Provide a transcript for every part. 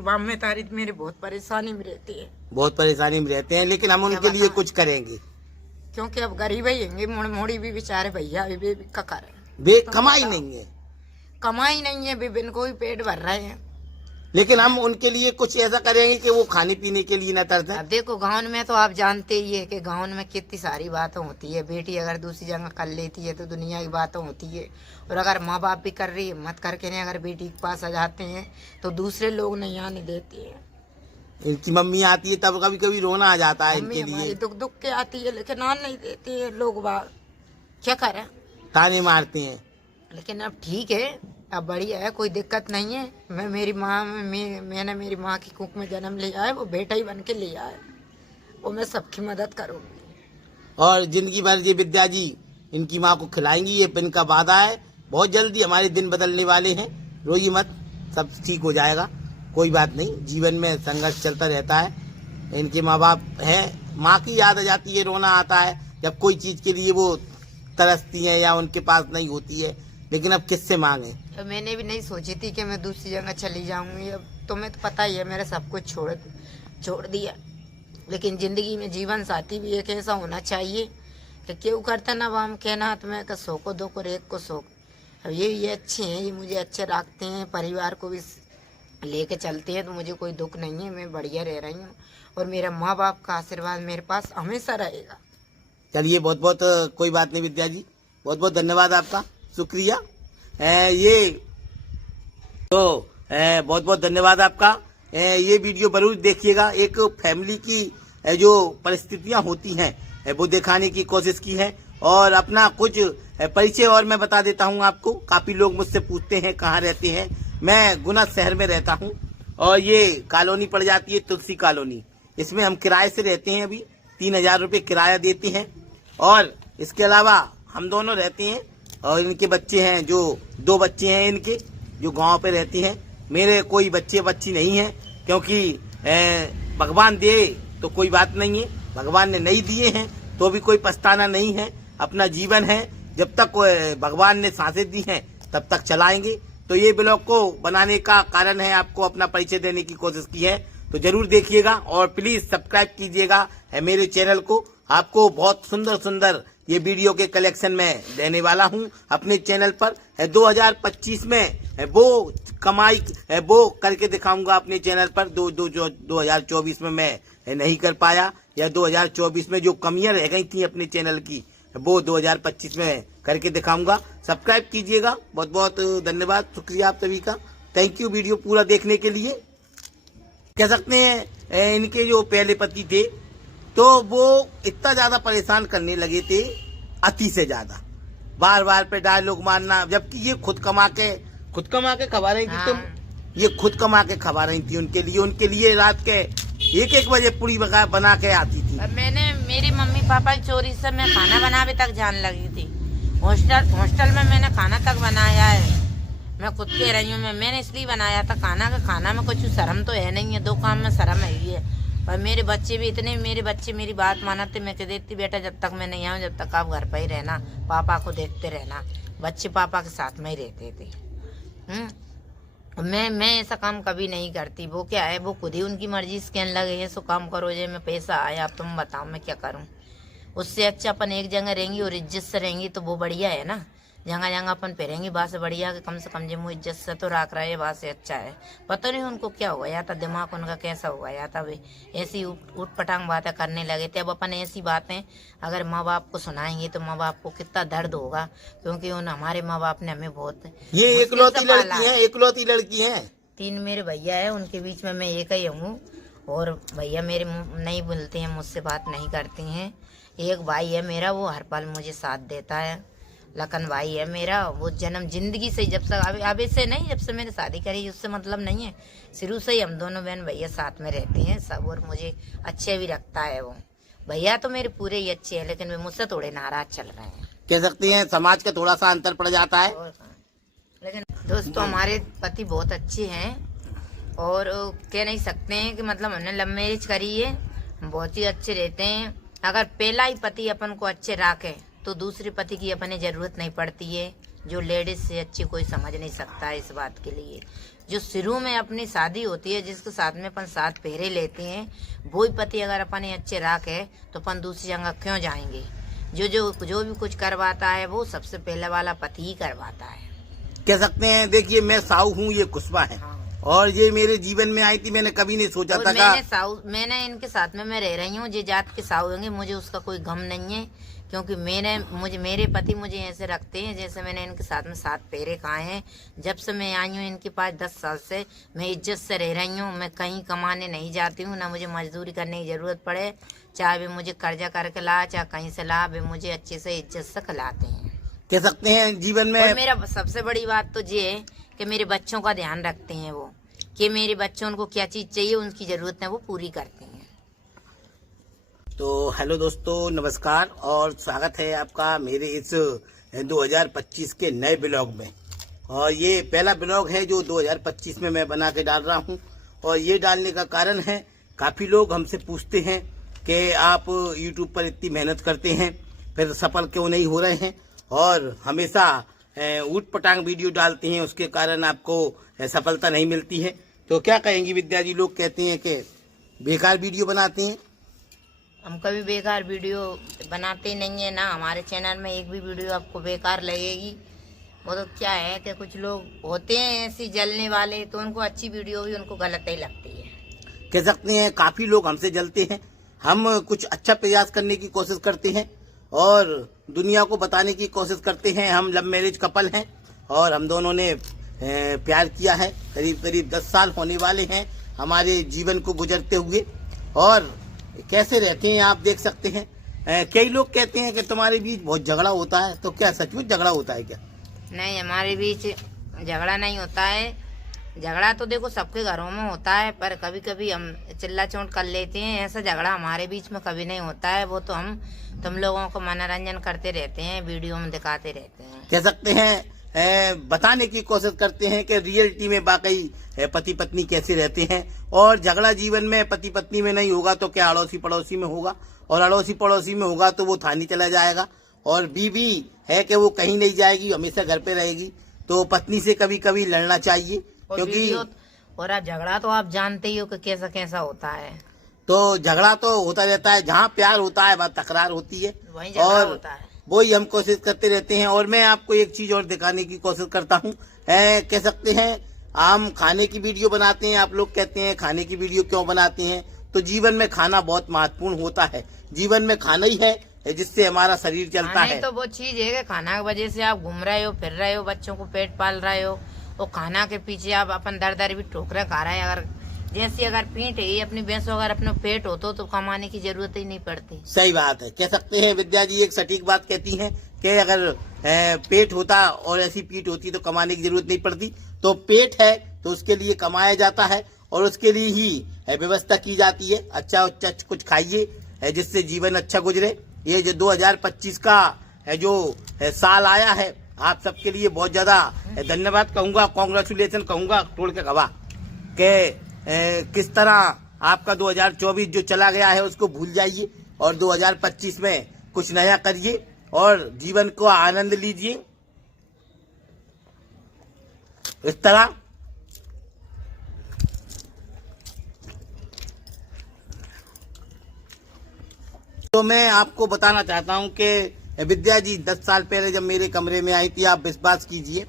वाम में तारीख मेरे बहुत परेशानी में रहती है। बहुत परेशानी में रहते हैं, लेकिन हम उनके लिए कुछ करेंगे, क्योंकि अब गरीब ही होंगे, मोड़ी भी बेचारे भैया भी ककर है, वे कमाई नहीं है, कमाई नहीं है, बिन को भी पेट भर रहे हैं। लेकिन हम उनके लिए कुछ ऐसा करेंगे कि वो खाने पीने के लिए न तरसें। अब देखो गाँव में तो आप जानते ही है कि गाँव में कितनी सारी बातें होती है, बेटी अगर दूसरी जगह कर लेती है तो दुनिया की बातें होती है, और अगर माँ बाप भी कर रही है मत करके नहीं, अगर बेटी के पास आ जाते हैं तो दूसरे लोग नहीं आने देते हैं। इनकी मम्मी आती है तब कभी कभी रोना आ जाता है इनके लिए, दुख दुख के आती है, लेकिन आन नहीं देते हैं लोग, बात क्या करें, ताने मारते हैं। लेकिन अब ठीक है, अब बढ़िया है, कोई दिक्कत नहीं है। मैंने मेरी माँ की कुख में जन्म लिया है, वो बेटा ही बन के लिया है, वो मैं सबकी मदद करूँगी। और जिंदगी भर ये विद्या जी इनकी माँ को खिलाएंगी, ये इनका वादा है। बहुत जल्दी हमारे दिन बदलने वाले हैं, रोइए मत, सब ठीक हो जाएगा, कोई बात नहीं। जीवन में संघर्ष चलता रहता है। इनके माँ बाप है, माँ की याद आ जाती है, रोना आता है जब कोई चीज के लिए वो तरसती हैं या उनके पास नहीं होती है, लेकिन अब किससे मांगे। तो मैंने भी नहीं सोची थी कि मैं दूसरी जगह चली जाऊंगी। अब तुम्हें तो पता ही है मेरा सब कुछ छोड़ दिया, लेकिन जिंदगी में जीवन साथी भी एक ऐसा होना चाहिए कि क्यों करता ना वाम कहना हाथ में का सौ को दो को एक को सौ। अब ये अच्छे हैं, ये मुझे अच्छे रखते हैं, परिवार को भी लेके चलते हैं, तो मुझे कोई दुख नहीं है, मैं बढ़िया रह रही हूँ, और मेरा माँ बाप का आशीर्वाद मेरे पास हमेशा रहेगा। चलिए, बहुत बहुत कोई बात नहीं विद्या जी, बहुत बहुत धन्यवाद आपका, शुक्रिया। ये तो बहुत बहुत धन्यवाद आपका। ये वीडियो जरूर देखिएगा। एक फैमिली की जो परिस्थितियां होती हैं वो दिखाने की कोशिश की है, और अपना कुछ परिचय और मैं बता देता हूं आपको। काफी लोग मुझसे पूछते हैं कहाँ रहते हैं। मैं गुना शहर में रहता हूं, और ये कॉलोनी पड़ जाती है तुलसी कॉलोनी। इसमें हम किराए से रहते हैं, अभी 3000 रुपये किराया देते हैं, और इसके अलावा हम दोनों रहते हैं, और इनके बच्चे हैं, जो 2 बच्चे हैं इनके, जो गांव पे रहते हैं। मेरे कोई बच्चे बच्ची नहीं है, क्योंकि भगवान दे तो कोई बात नहीं है, भगवान ने नहीं दिए हैं तो भी कोई पछताना नहीं है। अपना जीवन है, जब तक भगवान ने सांसें दी हैं तब तक चलाएंगे। तो ये ब्लॉग को बनाने का कारण है आपको अपना परिचय देने की कोशिश की है, तो जरूर देखिएगा, और प्लीज सब्सक्राइब कीजिएगा मेरे चैनल को। आपको बहुत सुंदर सुंदर ये वीडियो के कलेक्शन में देने वाला हूं अपने चैनल पर। 2025 में वो कमाई वो करके दिखाऊंगा अपने चैनल पर। 2024 में मैं नहीं कर पाया, या 2024 में जो कमियां रह गई थी अपने चैनल की, वो 2025 में करके दिखाऊंगा। सब्सक्राइब कीजिएगा। बहुत बहुत धन्यवाद, शुक्रिया आप सभी का। थैंक यू वीडियो पूरा देखने के लिए। कह सकते हैं इनके जो पहले पति थे, तो वो इतना ज्यादा परेशान करने लगे थे, अति से ज्यादा, बार बार पे डायलॉग मारना, जबकि ये खुद कमा के खवा रही थी। हाँ। तुम ये खुद कमा के खवा रही थी उनके लिए रात के 1-1 बजे पूरी बना के आती थी। मेरी मम्मी पापा की चोरी से मैं खाना बनाने तक जान लगी थी। हॉस्टल में मैंने खाना तक बनाया है, मैं खुद कह रही हूँ, मैंने इसलिए बनाया था खाना में कुछ शर्म तो है नहीं है, 2 काम में शर्म है ही है। और मेरे बच्चे भी इतने, मेरे बच्चे मेरी बात मानते, मैं कह देती बेटा जब तक मैं नहीं आऊँ, जब तक आप घर पर ही रहना, पापा को देखते रहना। बच्चे पापा के साथ में ही रहते थे। मैं ऐसा काम कभी नहीं करती। वो क्या है, वो खुद ही उनकी मर्जी से कहने लगे हैं, सो काम करो, जे मैं पैसा आया, अब तुम बताओ मैं क्या करूँ। उससे अच्छा अपन एक जगह रहेंगी और इज्जत से रहेंगी तो वो बढ़िया है ना। जगह जगह अपन पहरेंगी बात से बढ़िया, कि कम से कम जो इज्जत से तो रख रहा है, बात से अच्छा है। पता नहीं उनको क्या हुआ, या था दिमाग उनका कैसा हुआ, या था वे ऐसी उठ पटांग बातें करने लगे थे। अब अपन ऐसी बातें अगर माँ बाप को सुनाएंगे तो माँ बाप को कितना दर्द होगा, क्योंकि हमारे माँ बाप ने हमें बहुत ये इकलौती लड़की है। 3 मेरे भैया है, उनके बीच में मैं एक ही हूँ, और भैया मेरे नहीं बोलते हैं, मुझसे बात नहीं करती हैं। एक भाई है मेरा, वो हर पल मुझे साथ देता है। लखन भाई है मेरा, वो जन्म जिंदगी से, जब से अभी से नहीं, जब से मैंने शादी करी उससे मतलब नहीं है, शुरू से ही हम दोनों बहन भैया साथ में रहते हैं सब, और मुझे अच्छे भी रखता है वो। भैया तो मेरे पूरे ही अच्छे हैं, लेकिन वे मुझसे थोड़े नाराज चल रहे हैं। कह सकते हैं समाज का थोड़ा सा अंतर पड़ जाता है। लेकिन दोस्तों हमारे पति बहुत अच्छे हैं, और कह नहीं सकते हैं कि मतलब हमने लव मैरिज करी है, बहुत ही अच्छे रहते हैं। अगर पहला ही पति अपन को अच्छे रखे तो दूसरे पति की अपने जरूरत नहीं पड़ती है। जो लेडीज से अच्छी कोई समझ नहीं सकता है इस बात के लिए। जो शुरू में अपनी शादी होती है, जिसके साथ में अपन 7 फेरे लेते हैं, वही पति अगर अपन अच्छे राखे तो अपन दूसरी जगह क्यों जाएंगे। जो भी कुछ करवाता है वो सबसे पहले वाला पति ही करवाता है। कह सकते हैं। देखिए, मैं साहू हूँ, ये कुशवा है। हाँ। और ये मेरे जीवन में आई थी, मैंने कभी नहीं सोचा था। मैंने इनके साथ में मैं रह रही हूँ, ये जात के साहू होंगे, मुझे उसका कोई गम नहीं है, क्योंकि मेरे पति मुझे ऐसे रखते हैं जैसे मैंने इनके साथ में 7 फेरे खाए हैं। जब से मैं आई हूँ इनके पास 10 साल से मैं इज्जत से रह रही हूँ। मैं कहीं कमाने नहीं जाती हूँ, ना मुझे मजदूरी करने की जरूरत पड़े। चाहे वे मुझे कर्जा करके ला, चाहे कहीं से ला, वे मुझे अच्छे से इज्जत से खिलाते हैं। कह सकते हैं जीवन में। और मेरा सबसे बड़ी बात तो ये है कि मेरे बच्चों का ध्यान रखते हैं वो, कि मेरे बच्चों उनको क्या चीज चाहिए, उनकी जरूरत है वो पूरी करते हैं। तो हेलो दोस्तों, नमस्कार और स्वागत है आपका मेरे इस 2025 के नए ब्लॉग में। और ये पहला ब्लॉग है जो 2025 में मैं बना के डाल रहा हूँ। और ये डालने का कारण है, काफ़ी लोग हमसे पूछते हैं कि आप YouTube पर इतनी मेहनत करते हैं फिर सफल क्यों नहीं हो रहे हैं, और हमेशा ऊट पटांग वीडियो डालते हैं, उसके कारण आपको सफलता नहीं मिलती है। तो क्या कहेंगी विद्या जी? लोग कहते हैं कि बेकार वीडियो बनाते हैं। हम कभी बेकार वीडियो बनाते नहीं है ना, हमारे चैनल में एक भी वीडियो आपको बेकार लगेगी। वो तो क्या है कि कुछ लोग होते हैं ऐसे जलने वाले, तो उनको अच्छी वीडियो भी उनको गलत ही लगती है। कह सकते हैं काफ़ी लोग हमसे जलते हैं। हम कुछ अच्छा प्रयास करने की कोशिश करते हैं और दुनिया को बताने की कोशिश करते हैं। हम लव मैरिज कपल हैं और हम दोनों ने प्यार किया है। करीब 10 साल होने वाले हैं हमारे जीवन को गुजरते हुए। और कैसे रहते हैं आप देख सकते हैं। कई लोग कहते हैं कि तुम्हारे बीच बहुत झगड़ा होता है, तो क्या सचमुच झगड़ा होता है क्या? नहीं, हमारे बीच झगड़ा नहीं होता है। झगड़ा तो देखो सबके घरों में होता है, पर कभी कभी हम चिल्ला चोट कर लेते हैं। ऐसा झगड़ा हमारे बीच में कभी नहीं होता है। वो तो हम तुम लोगों को मनोरंजन करते रहते हैं, वीडियो में दिखाते रहते हैं। कह सकते हैं बताने की कोशिश करते हैं कि रियलिटी में वाकई पति पत्नी कैसे रहते हैं। और झगड़ा जीवन में पति पत्नी में नहीं होगा तो क्या अड़ोसी पड़ोसी में होगा, और अड़ोसी पड़ोसी में होगा तो वो थाने चला जाएगा। और बीवी है कि वो कहीं नहीं जाएगी, हमेशा घर पे रहेगी। तो पत्नी से कभी कभी लड़ना चाहिए, क्योंकि और आप झगड़ा तो आप जानते ही हो कि कैसा कैसा होता है। तो झगड़ा तो होता रहता है, जहाँ प्यार होता है वहाँ तकरार होती है, वही झगड़ा होता है। वही हम कोशिश करते रहते हैं। और मैं आपको एक चीज और दिखाने की कोशिश करता हूँ। कह सकते हैं हम खाने की वीडियो बनाते हैं। आप लोग कहते हैं खाने की वीडियो क्यों बनाते हैं, तो जीवन में खाना बहुत महत्वपूर्ण होता है। जीवन में खाना ही है जिससे हमारा शरीर चलता है। तो वो चीज है कि खाना की वजह से आप घूम रहे हो, फिर रहे हो, बच्चों को पेट पाल रहे हो, और खाना के पीछे आप अपन दर भी ठोकरे खा रहे हैं। अगर पीठ है अपनी भैंसों, अगर अपने पेट हो तो कमाने की जरूरत ही नहीं पड़ती। सही बात है। कह सकते हैं विद्या जी एक सटीक बात कहती हैं कि अगर पेट होता और ऐसी पीठ होती तो कमाने की जरूरत नहीं पड़ती। तो पेट है तो उसके लिए कमाया जाता है और उसके लिए ही व्यवस्था की जाती है। अच्छा कुछ खाइए जिससे जीवन अच्छा गुजरे। ये जो 2025 का जो साल आया है, आप सबके लिए बहुत ज्यादा धन्यवाद कहूंगा, कांग्रेचुलेशन कहूंगा तोड़ के गवा के। किस तरह आपका 2024 जो चला गया है उसको भूल जाइए और 2025 में कुछ नया करिए और जीवन को आनंद लीजिए। इस तरह तो मैं आपको बताना चाहता हूं कि विद्या जी 10 साल पहले जब मेरे कमरे में आई थी, आप विश्वास कीजिए,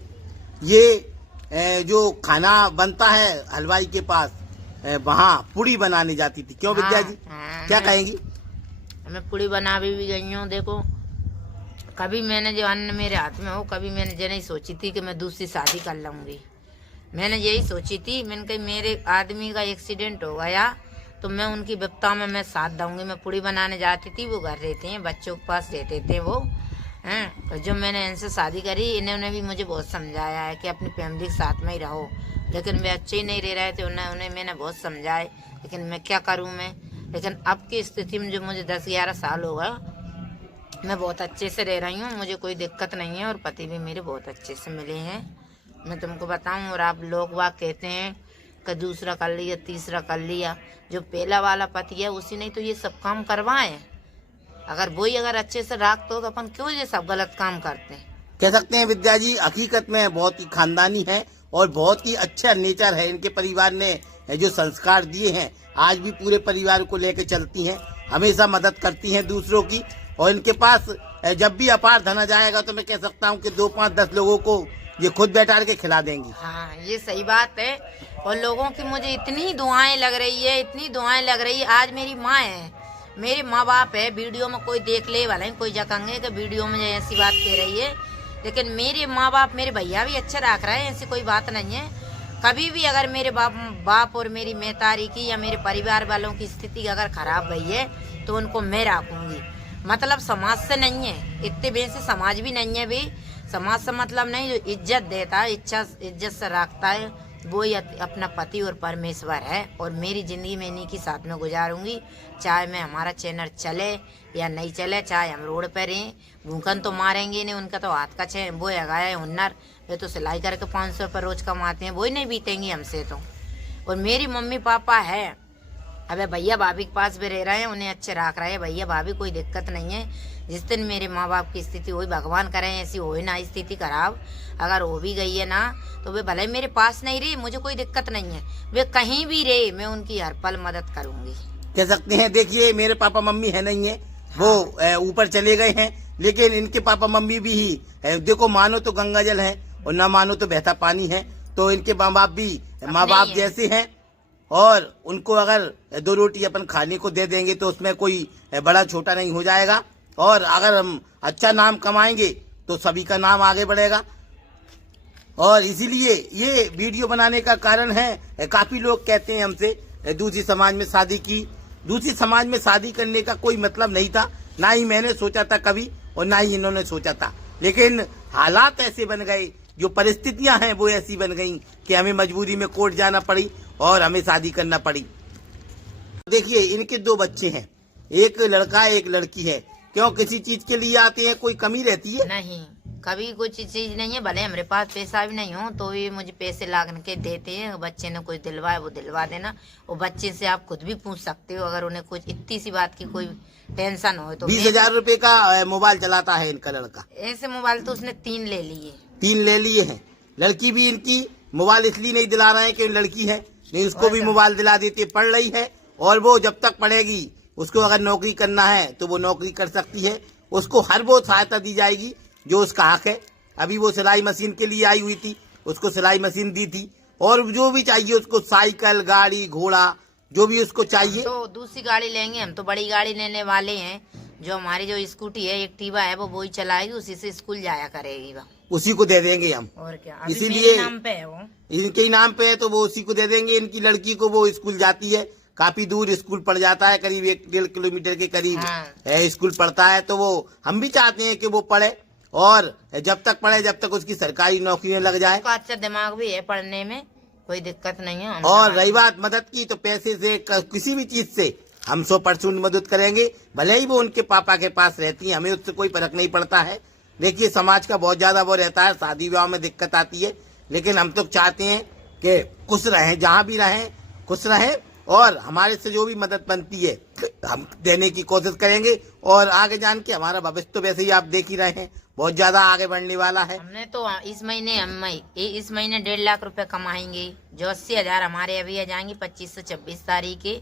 ये जो खाना बनता है हलवाई के पास, वहाँ पूड़ी बनाने जाती थी। क्यों विद्या जी? क्या कहेंगी? मैं पूड़ी बना भी गई हूँ। देखो, कभी मैंने जो अन्न मेरे हाथ में हो, कभी मैंने ये नहीं सोची थी कि मैं दूसरी शादी कर लूंगी। मैंने यही सोची थी, मैंने कही मेरे आदमी का एक्सीडेंट हो गया तो मैं उनकी विपदा में मैं साथ दूंगी। मैं पूड़ी बनाने जाती थी, वो घर रहते हैं, बच्चों के पास रहते थे वो हैं। तो जब मैंने इनसे शादी करी, इन्होंने भी मुझे बहुत समझाया है कि अपनी फैमिली के साथ में ही रहो, लेकिन वे अच्छे ही नहीं रह रहे थे। उन्हें मैंने बहुत समझाए, लेकिन मैं क्या करूं मैं। लेकिन अब की स्थिति में जो मुझे 10-11 साल हो गया, मैं बहुत अच्छे से रह रही हूँ, मुझे कोई दिक्कत नहीं है। और पति भी मेरे बहुत अच्छे से मिले हैं, मैं तुमको बताऊं। और आप लोग वाह कहते हैं कि दूसरा कर लिया, तीसरा कर लिया। जो पहला वाला पति है उसी ने तो ये सब काम करवाए। अगर वही अगर अच्छे से रखते हो तो अपन क्यों ये सब गलत काम करते हैं। कह सकते हैं विद्या जी हकीकत में बहुत ही खानदानी है और बहुत ही अच्छा नेचर है। इनके परिवार ने जो संस्कार दिए हैं आज भी पूरे परिवार को लेकर चलती हैं, हमेशा मदद करती हैं दूसरों की। और इनके पास जब भी अपार धन आ जाएगा तो मैं कह सकता हूँ कि 2, 5, 10 लोगों को ये खुद बैठा के खिला देंगी। हाँ, ये सही बात है। और लोगों की मुझे इतनी दुआएं लग रही है, इतनी दुआएं लग रही है। आज मेरी माँ है, मेरे माँ बाप है, वीडियो में कोई देख ले वाला कोई जगंगे कि वीडियो में ऐसी बात कह रही है, लेकिन मेरे माँ बाप, मेरे भैया भी अच्छा रख रहा है, ऐसी कोई बात नहीं है। कभी भी अगर मेरे बाप और मेरी मेहतारी की या मेरे परिवार वालों की स्थिति अगर खराब हुई है तो उनको मैं रखूंगी। मतलब समाज से नहीं है, इतने बेन से समाज भी नहीं है भी, समाज से मतलब नहीं। जो इज्जत देता है, इज्जत से रखता है, वो ही अपना पति और परमेश्वर है। और मेरी जिंदगी में इन्हीं के साथ में गुजारूंगी, चाहे मैं हमारा चैनल चले या नहीं चले, चाहे हम रोड पर रहें, भूखन तो मारेंगे नहीं। उनका तो हाथ का वो है हुनर, वे तो सिलाई करके 500 रुपये रोज कमाते हैं, वो ही नहीं बीतेंगी हमसे तो। और मेरी मम्मी पापा है, अबे भैया भाभी के पास भी रह रहे हैं, उन्हें अच्छे रख रहे हैं भैया भाभी, कोई दिक्कत नहीं है। जिस दिन मेरे माँ बाप की स्थिति हुई, भगवान करे ऐसी हो ना स्थिति खराब, अगर हो भी गई है ना तो वे भले मेरे पास नहीं रही, मुझे कोई दिक्कत नहीं है, वे कहीं भी रहे मैं उनकी हर पल मदद करूंगी। कह सकते हैं देखिए मेरे पापा मम्मी है नहीं है, वो ऊपर चले गए हैं, लेकिन इनके पापा मम्मी भी ही देखो, मानो तो गंगा जल है और ना मानो तो बहता पानी है। तो इनके माँ बाप भी माँ बाप जैसे हैं, और उनको अगर 2 रोटी अपन खाने को दे देंगे तो उसमें कोई बड़ा छोटा नहीं हो जाएगा। और अगर हम अच्छा नाम कमाएंगे तो सभी का नाम आगे बढ़ेगा। और इसीलिए ये वीडियो बनाने का कारण है, काफी लोग कहते हैं हमसे दूसरी समाज में शादी की। दूसरी समाज में शादी करने का कोई मतलब नहीं था, ना ही मैंने सोचा था कभी और ना ही इन्होंने सोचा था, लेकिन हालात ऐसे बन गए, जो परिस्थितियां हैं वो ऐसी बन गई कि हमें मजबूरी में कोर्ट जाना पड़ी और हमें शादी करना पड़ी। देखिए इनके 2 बच्चे हैं, एक लड़का एक लड़की है। क्यों किसी चीज के लिए आते हैं, कोई कमी रहती है? नहीं, कभी कुछ चीज नहीं है। भले हमारे पास पैसा भी नहीं हो तो भी मुझे पैसे ला के देते हैं। बच्चे ने कुछ दिलवाए वो दिलवा देना। और बच्चे से आप खुद भी पूछ सकते हो, अगर उन्हें कुछ इतनी सी बात की कोई टेंशन हो तो। 20,000 रुपए का मोबाइल चलाता है इनका लड़का। ऐसे मोबाइल तो उसने 3 ले लिए। 3 ले लिए हैं। लड़की भी इनकी मोबाइल इसलिए नहीं दिला रहे हैं कि लड़की है, नहीं उसको भी मोबाइल दिला देते, पढ़ रही है। और वो जब तक पढ़ेगी, उसको अगर नौकरी करना है तो वो नौकरी कर सकती है, उसको हर वो सहायता दी जाएगी जो उसका हक है। अभी वो सिलाई मशीन के लिए आई हुई थी, उसको सिलाई मशीन दी थी, और जो भी चाहिए उसको, साइकिल, गाड़ी, घोड़ा, जो भी उसको चाहिए। तो दूसरी गाड़ी लेंगे, हम तो बड़ी गाड़ी लेने वाले हैं। जो हमारी जो स्कूटी है, एक्टिवा है, वो ही चलाएगी, उसी से स्कूल जाया करेगी, उसी को दे देंगे हम। और क्या, इसीलिए नाम पे है वो, इनके ही नाम पे है तो वो उसी को दे देंगे। इनकी लड़की को, वो स्कूल जाती है, काफी दूर स्कूल पड़ जाता है, करीब 1-1.5 किलोमीटर के करीब स्कूल पड़ता है। तो वो हम भी चाहते हैं कि वो पढ़े, और जब तक पढ़े जब तक उसकी सरकारी नौकरी में लग जाए। अच्छा दिमाग भी है, पढ़ने में कोई दिक्कत नहीं है। और रही बात मदद की, तो पैसे से किसी भी चीज से हम 100% मदद करेंगे, भले ही वो उनके पापा के पास रहती है, हमें उससे कोई फर्क नहीं पड़ता है। देखिए समाज का बहुत ज्यादा वो रहता है, शादी विवाह में दिक्कत आती है, लेकिन हम तो चाहते हैं कि खुश रहें, जहाँ भी रहें खुश रहें, और हमारे से जो भी मदद बनती है हम देने की कोशिश करेंगे। और आगे जान के हमारा भविष्य तो वैसे ही आप देख ही रहे हैं, बहुत ज्यादा आगे बढ़ने वाला है। हमने तो इस महीने 1.5 लाख रुपए कमाएंगे। जो 80,000 हमारे अभी आ जाएंगे 25 से 26 तारीख के,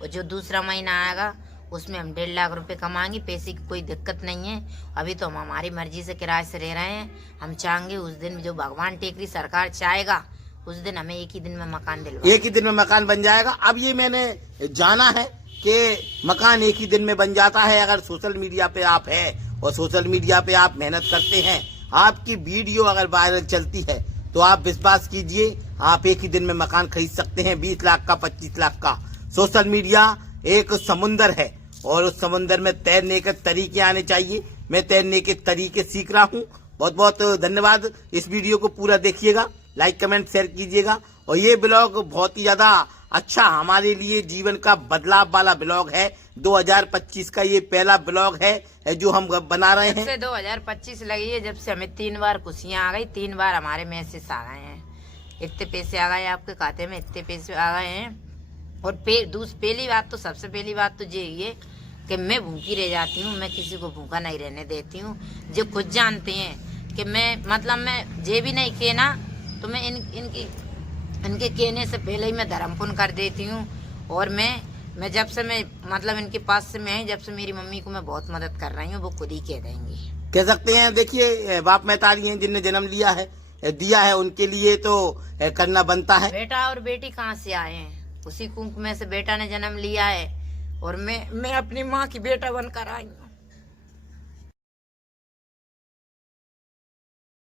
और जो दूसरा महीना आएगा उसमें हम 1.5 लाख रुपए कमाएंगे। पैसे की कोई दिक्कत नहीं है। अभी तो हम हमारी मर्जी से किराए से रह रहे हैं। हम चाहेंगे उस दिन जो भगवान टेकरी सरकार चाहेगा उस दिन हमें एक ही दिन में मकान दिलवा, एक ही दिन में मकान बन जाएगा। अब ये मैंने जाना है कि मकान एक ही दिन में बन जाता है, अगर सोशल मीडिया पे आप है और सोशल मीडिया पे आप मेहनत करते हैं, आपकी वीडियो अगर वायरल चलती है तो आप विश्वास कीजिए, आप एक ही दिन में मकान खरीद सकते हैं, 20 लाख का, 25 लाख का। सोशल मीडिया एक समुंदर है और उस समुंदर में तैरने के तरीके आने चाहिए। मैं तैरने के तरीके सीख रहा हूँ। बहुत बहुत धन्यवाद। इस वीडियो को पूरा देखिएगा, लाइक कमेंट शेयर कीजिएगा। और ये ब्लॉग बहुत ही ज्यादा अच्छा हमारे लिए जीवन का बदलाव वाला ब्लॉग है। 2025 का ये पहला ब्लॉग है जो हम बना रहे हैं। जब से 2025 लगी है, जब से हमें 3 बार खुशियाँ आ गई, 3 बार हमारे मैसेज आ गए हैं, इतने पैसे आ गए आपके खाते में, इतने पैसे आ गए हैं। और पहली बात तो, सबसे पहली बात तो ये कि मैं भूखी रह जाती हूँ, मैं किसी को भूखा नहीं रहने देती हूँ। जो खुद जानते हैं कि मैं मतलब मैं जे भी नहीं कहना तो मैं इनके कहने से पहले ही मैं धर्म पुण्य कर देती हूँ। और मैं जब से मैं मतलब इनके पास से मैं जब से मेरी मम्मी को मैं बहुत मदद कर रही हूँ, वो खुद ही कह देंगी। कह सकते हैं देखिए बाप महतारी हैं जिनने जन्म लिया है दिया है, उनके लिए तो करना बनता है। बेटा और बेटी कहाँ से आए हैं, उसी कुंभ में से बेटा ने जन्म लिया है और मैं अपनी माँ की बेटा बनकर आई हूँ।